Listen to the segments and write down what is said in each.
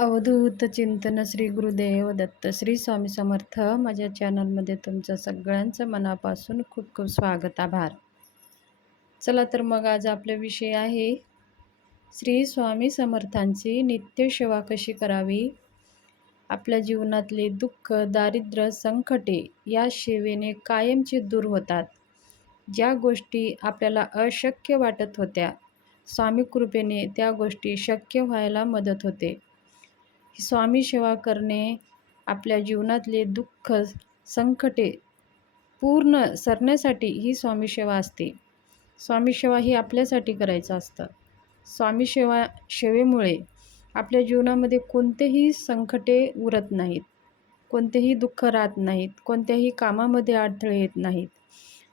अवधूत चिंतन श्री गुरुदेव दत्त श्री स्वामी समर्थ. माझ्या चॅनलमध्ये तुमचं सगळ्यांचं मनापासून खूप खूप स्वागत, आभार. चला तर मग आज आपला विषय आहे श्री स्वामी समर्थांची नित्यसेवा कशी करावी. आपल्या जीवनातले दुःख, दारिद्र्य, संकटे या सेवेने कायमचे दूर होतात. ज्या गोष्टी आपल्याला अशक्य वाटत होत्या, स्वामी कृपेने त्या गोष्टी शक्य व्हायला मदत होते. स्वामी सेवा करणे आपल्या जीवनातले दुःख, संकटे पूर्ण सरण्यासाठी ही स्वामी सेवा असते. स्वामी सेवा ही आपल्यासाठी करायचं असतं. स्वामी सेवेमुळे आपल्या जीवनामध्ये कोणतेही संकटे उरत नाहीत, कोणतेही दुःख राहत नाहीत, कोणत्याही कामामध्ये अडथळे येत नाहीत.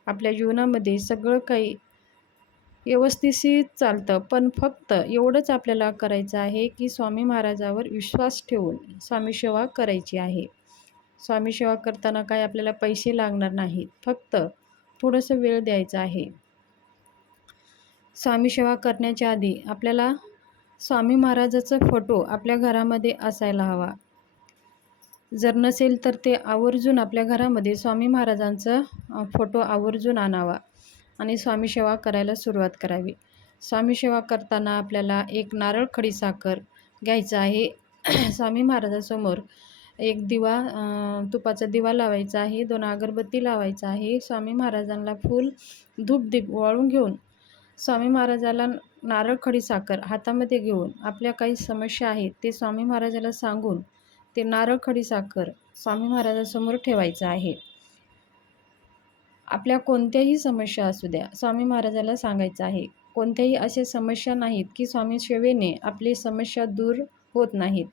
आपल्या जीवनामध्ये सगळं काही व्यवस्थित चालतं. पण फक्त एवढंच आपल्याला करायचं आहे की स्वामी महाराजावर विश्वास ठेवून स्वामी सेवा करायची आहे. स्वामी सेवा करताना काय आपल्याला पैसे लागणार नाहीत, फक्त थोडंसं वेळ द्यायचा आहे. स्वामी सेवा करण्याच्या आधी आपल्याला स्वामी महाराजाचा फोटो आपल्या घरामध्ये असायला हवा. जर नसेल तर ते आवर्जून आपल्या घरामध्ये स्वामी महाराजांचा फोटो आवर्जून आणावा आणि स्वामी सेवा करायला सुरुवात करावी. स्वामी सेवा करताना आपल्याला एक नारळ खडीसाखर घ्यायचं आहे. स्वामी महाराजांसमोर एक दिवा, तुपाचा दिवा लावायचा आहे, 2 अगरबत्ती लावायचा आहे. स्वामी महाराजांना फूल धूपदीप वाळून घेऊन स्वामी महाराजाला नारळ खडीसाखर हातामध्ये घेऊन आपल्या काही समस्या आहेत ते स्वामी महाराजाला सांगून ते नारळ खडीसाखर स्वामी महाराजांसमोर ठेवायचं आहे. आपल्या कोणत्याही समस्या असू द्या, स्वामी महाराजाला सांगायचं आहे. कोणत्याही अशा समस्या नाहीत की स्वामी सेवेने आपली समस्या दूर होत नाहीत.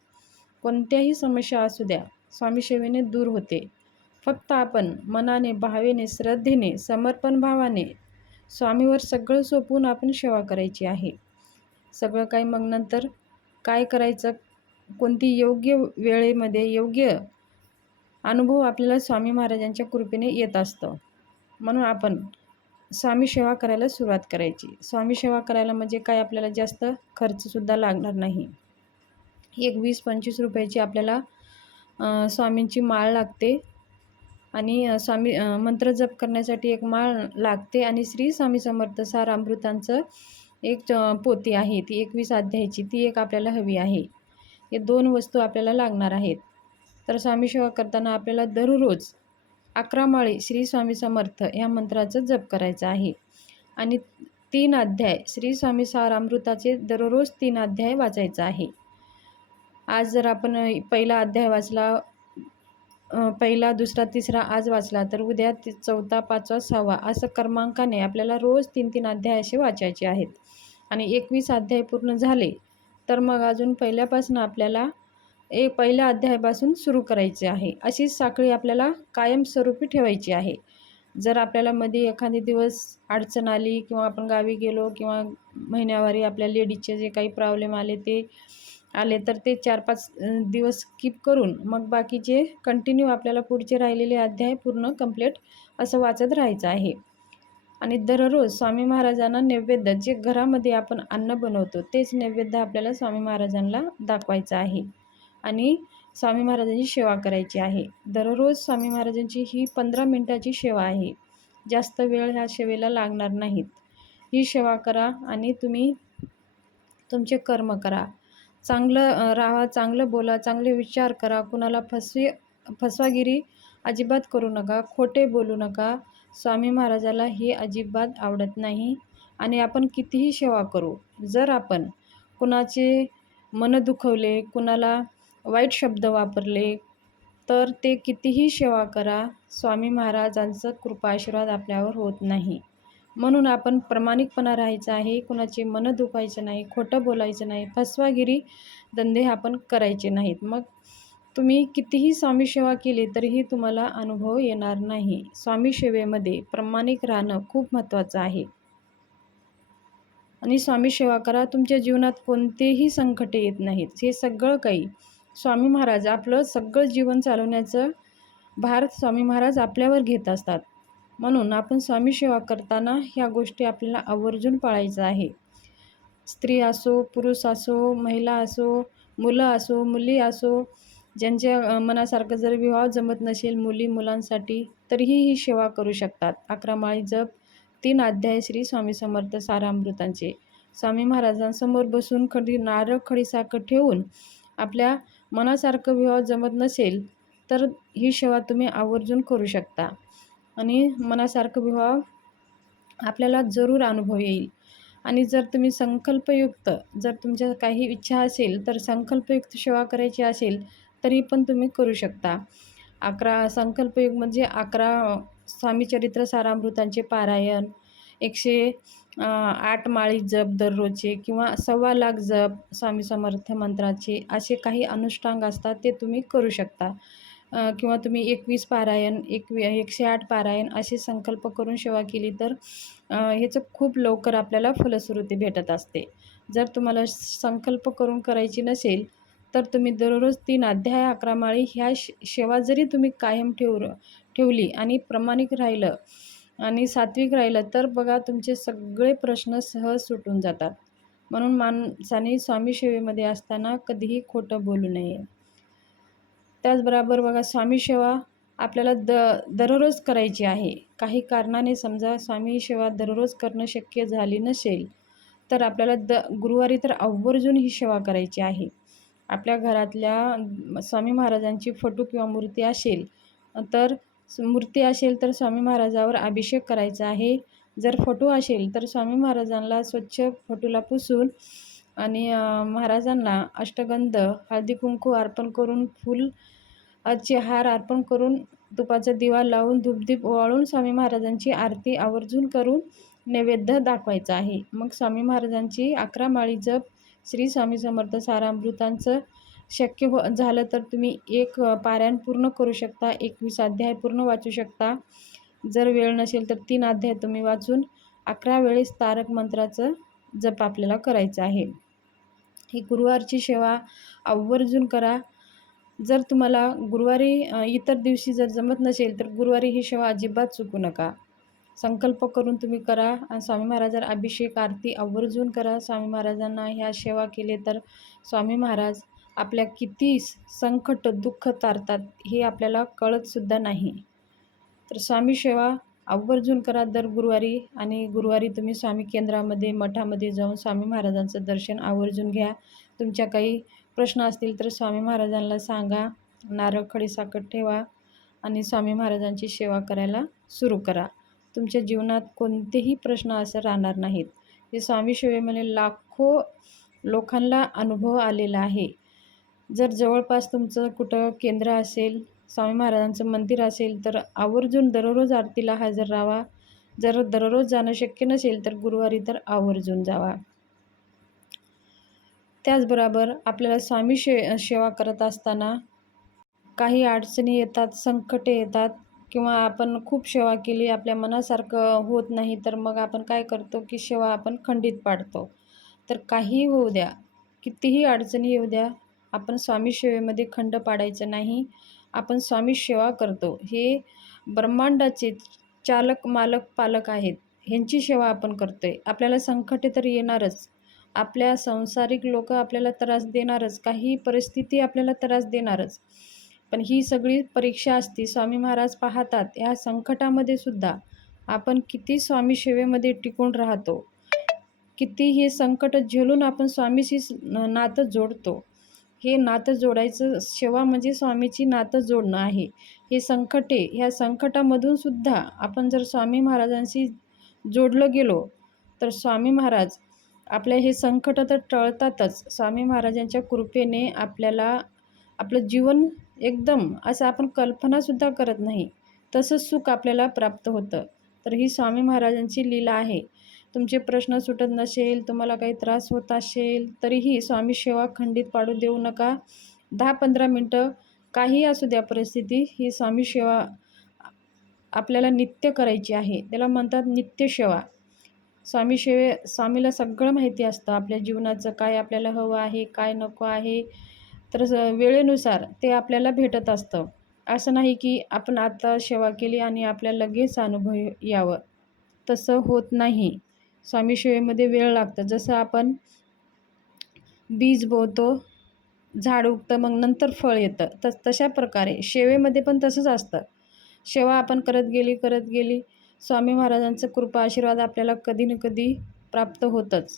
कोणत्याही समस्या असू द्या, स्वामी सेवेने दूर होते. फक्त आपण मनाने, भावेने, श्रद्धेने, समर्पण भावाने स्वामीवर सगळं सोपवून आपण सेवा करायची आहे. सगळं काही मग नंतर काय करायचं, कोणती योग्य वेळेमध्ये योग्य अनुभव आपल्याला स्वामी महाराजांच्या कृपेने येत असतं. म्हणून आपण स्वामी सेवा करायला सुरुवात करायची. स्वामी सेवा करायला म्हणजे काय, आपल्याला जास्त खर्चसुद्धा लागणार नाही. एक 20-25 रुपयाची आपल्याला स्वामींची माळ लागते आणि मंत्र जप करण्यासाठी एक माळ लागते आणि श्री स्वामी समर्थ सार अमृतांचं एक पोथी आहे, ती 21 अध्यायाची, ती एक आपल्याला हवी आहे. हे 2 वस्तू आपल्याला लागणार आहेत. तर स्वामी सेवा करताना आपल्याला दररोज 11 माळी श्री स्वामी समर्थ ह्या मंत्राचं जप करायचं आहे आणि 3 अध्याय श्री स्वामी सार अमृताचे दररोज 3 अध्याय वाचायचा आहे. आज जर आपण पहिला अध्याय वाचला, पहिला, दुसरा, तिसरा आज वाचला, तर उद्या 4था, 5वा, 6वा असं क्रमांकाने आपल्याला रोज 3-3 अध्याय असे वाचायचे आहेत. आणि 21 अध्याय पूर्ण झाले तर मग अजून पहिल्यापासून आपल्याला पहिल्या अध्यायापासून सुरू करायचे आहे. अशीच साखळी आपल्याला कायमस्वरूपी ठेवायची आहे. जर आपल्याला मध्ये एखादी दिवस अडचण आली किंवा आपण गावी गेलो किंवा महिन्यावारी आपल्या लेडीजचे जे काही प्रॉब्लेम आले तर ते 4-5 दिवस स्किप करून मग बाकीचे कंटिन्यू आपल्याला पुढचे राहिलेले अध्याय पूर्ण कंप्लीट असं वाचत राहायचं आहे. आणि दररोज स्वामी महाराजांना नैवेद्य, जे घरामध्ये आपण अन्न बनवतो तेच नैवेद्य आपल्याला स्वामी महाराजांना दाखवायचं आहे आणि स्वामी महाराजांची सेवा करायची आहे. दररोज स्वामी महाराजांची ही 15 मिनिटाची सेवा आहे. जास्त वेळ ह्या सेवेला लागणार नाहीत. ही सेवा करा आणि तुम्ही तुमचे कर्म करा. चांगलं राहा, चांगलं बोला, चांगले विचार करा. कुणाला फसवागिरी अजिबात करू नका, खोटे बोलू नका. स्वामी महाराजाला हे अजिबात आवडत नाही. आणि आपण कितीही सेवा करू, जर आपण कुणाचे मन दुखवले, कुणाला वाईट शब्द वापरले, तर ते कितीही सेवा करा, स्वामी महाराजांचं कृपा आशीर्वाद आपल्यावर होत नाही. म्हणून आपण प्रामाणिकपणा राहायचं आहे. कुणाचे मन दुखायचं नाही, खोटं बोलायचं नाही, फसवागिरी धंदे आपण करायचे नाहीत. मग तुम्ही कितीही स्वामी सेवा केली तरीही तुम्हाला अनुभव येणार नाही. स्वामी सेवेमध्ये प्रामाणिक राहणं खूप महत्त्वाचं आहे. आणि स्वामी सेवा करा, तुमच्या जीवनात कोणतेही संकटे येत नाहीत. हे सगळं काही स्वामी महाराज, आपलं सगळं जीवन चालवण्याचं भार स्वामी महाराज आपल्यावर घेत असतात. म्हणून आपण स्वामी सेवा करताना ह्या गोष्टी आपल्याला आवर्जून पाळायचं आहे. स्त्री असो, पुरुष असो, महिला असो, मुलं असो, मुली असो, ज्यांच्या मनासारखं जर विवाह जमत नसेल मुली मुलांसाठी, तरीही ही सेवा करू शकतात. 11 माळी जप, 3 अध्याय श्री स्वामी समर्थ सारामृतांचे. स्वामी महाराजांसमोर बसून नारळ, खडीसाखर ठेवून आपल्या मनासारखं विवाह जमत नसेल, तर ही सेवा तुम्ही आवर्जून करू शकता आणि मनासारखं विवाह आपल्याला जरूर अनुभव येईल. आणि जर तुम्ही संकल्पयुक्त, जर तुमच्या काही इच्छा असेल, तर संकल्पयुक्त सेवा करायची असेल, तरी पण तुम्ही करू शकता. 11 संकल्पयुक्त म्हणजे 11 स्वामीचरित्र सारामृतांचे पारायण, 108 माळी जप दररोजचे किंवा 1.25 लाख जप स्वामी समर्थ मंत्राचे, असे काही अनुष्ठांग असतात ते तुम्ही करू शकता. किंवा तुम्ही 21 पारायण, 108 पारायण असे संकल्प करून सेवा केली तर ह्याचं खूप लवकर आपल्याला फलश्रुती भेटत असते. जर तुम्हाला संकल्प करून करायची नसेल, तर तुम्ही दररोज 3 अध्याय, 11 माळी ह्या सेवा जरी तुम्ही कायम ठेवली आणि प्रामाणिक राहिलं आणि सात्विक राहिलं, तर बघा तुमचे सगळे प्रश्न सहज सुटून जातात. म्हणून माणसाने स्वामी सेवेमध्ये असताना कधीही खोटं बोलू नये. त्याचबरोबर बघा, स्वामी सेवा आपल्याला दररोज करायची आहे. काही कारणाने समजा स्वामी सेवा दररोज करणं शक्य झाली नसेल, तर आपल्याला गुरुवारी तर आवर्जून ही सेवा करायची आहे. आपल्या घरातल्या स्वामी महाराजांची फोटो किंवा मूर्ती असेल, तर स्वामी महाराजावर अभिषेक करायचा आहे. जर फोटो असेल तर स्वामी महाराजांना स्वच्छ फोटोला पुसून आणि महाराजांना अष्टगंध, हळदी कुंकू अर्पण करून, फुलाचे हार अर्पण करून, तुपाचा दिवा लावून, धूपदीप ओवाळून स्वामी महाराजांची आरती आवर्जून करून नैवेद्य दाखवायचा आहे. मग स्वामी महाराजांची 11 माळी जप श्री स्वामी समर्थ सारामृतांचं शक्य झालं तर तुम्ही 1 पारायण पूर्ण करू शकता, 21 अध्याय पूर्ण वाचू शकता. जर वेळ नसेल तर 3 अध्याय तुम्ही वाचून 11 वेळेस तारक मंत्राचं जप आपल्याला करायचं आहे. ही गुरुवारची सेवा आवर्जून करा. जर तुम्हाला गुरुवारी इतर दिवशी जर जमत नसेल, तर गुरुवारी ही सेवा अजिबात चुकू नका. संकल्प करून तुम्ही करा आणि स्वामी महाराजांना अभिषेक, आरती आवर्जून करा. स्वामी महाराजांना ह्या सेवा केले तर स्वामी महाराज आपल्या किती संकट, दुःख तारतात हे आपल्याला कळतसुद्धा नाही. तर स्वामी सेवा आवर्जून करा दर गुरुवारी. आणि गुरुवारी तुम्ही स्वामी केंद्रामध्ये, मठामध्ये जाऊन स्वामी महाराजांचं दर्शन आवर्जून घ्या. तुमच्या काही प्रश्न असतील तर स्वामी महाराजांना सांगा, नारळ, खडीसाखर ठेवा आणि स्वामी महाराजांची सेवा करायला सुरू करा. तुमच्या जीवनात कोणतेही प्रश्न असं राहणार नाहीत. हे स्वामी सेवेमध्ये लाखो लोकांना अनुभव आलेला आहे. जर जवळपास तुमचं कुठं केंद्र असेल, स्वामी महाराजांचं मंदिर असेल, तर आवर्जून दररोज आरतीला हजर राहा. जर दररोज जाणं शक्य नसेल तर गुरुवारी तर आवर्जून जावा. त्याचबरोबर आपल्याला स्वामी सेवा करत असताना काही अडचणी येतात, संकटे येतात किंवा आपण खूप सेवा केली, आपल्या मनासारखं होत नाही, तर मग आपण काय करतो की सेवा आपण खंडित पाडतो. तर काहीही होऊ द्या, कितीही अडचणी येऊ द्या, आपण स्वामी सेवेमध्ये खंड पाडायचं नाही. आपण स्वामी सेवा करतो, हे ब्रह्मांडाचे चालक, मालक, पालक आहेत, ह्यांची सेवा आपण करतो आहे. आपल्याला संकटे तर येणारच, आपल्या संसारिक लोक आपल्याला त्रास देणारच, काही परिस्थिती आपल्याला त्रास देणारच, पण ही सगळी परीक्षा असते. स्वामी महाराज पाहतात या संकटामध्ये सुद्धा आपण किती स्वामी सेवेमध्ये टिकून राहतो, किती हे संकट झेलून आपण स्वामीशी नातं जोडतो. हे नातं जोडायचं, सेवा म्हणजे स्वामीची नातं जोडणं आहे. हे संकटे, ह्या संकटामधून सुद्धा आपण जर स्वामी महाराजांशी जोडलं गेलो, तर स्वामी महाराज आपल्या हे संकट तर टळतातच. स्वामी महाराजांच्या कृपेने आपल्याला आपलं जीवन एकदम असं आपण कल्पनासुद्धा करत नाही तसं सुख आपल्याला प्राप्त होतं. तर ही स्वामी महाराजांची लीला आहे. तुमचे प्रश्न सुटत नसेल, तुम्हाला काही त्रास होत असेल, तरीही स्वामी सेवा खंडित पाडू देऊ नका. 10-15 मिनटं काही असू द्या परिस्थिती, ही स्वामी सेवा आपल्याला नित्य करायची आहे. त्याला म्हणतात नित्य सेवा. स्वामीला सगळं माहिती असतं, आपल्या जीवनाचं काय आपल्याला हवं आहे, काय नको आहे. तर वेळेनुसार ते आपल्याला भेटत असतं. असं नाही की आपण आता सेवा केली आणि आपल्याला लगेच अनुभव यावं, तसं होत नाही. स्वामी सेवेमध्ये वेळ लागतं. जसं आपण बीज बोवतो, झाड उगतं, मग नंतर फळ येतं. तशा प्रकारे सेवेमध्ये पण तसंच असतं. सेवा आपण करत गेली स्वामी महाराजांचं कृपा आशीर्वाद आपल्याला कधी ना कधी प्राप्त होतंच.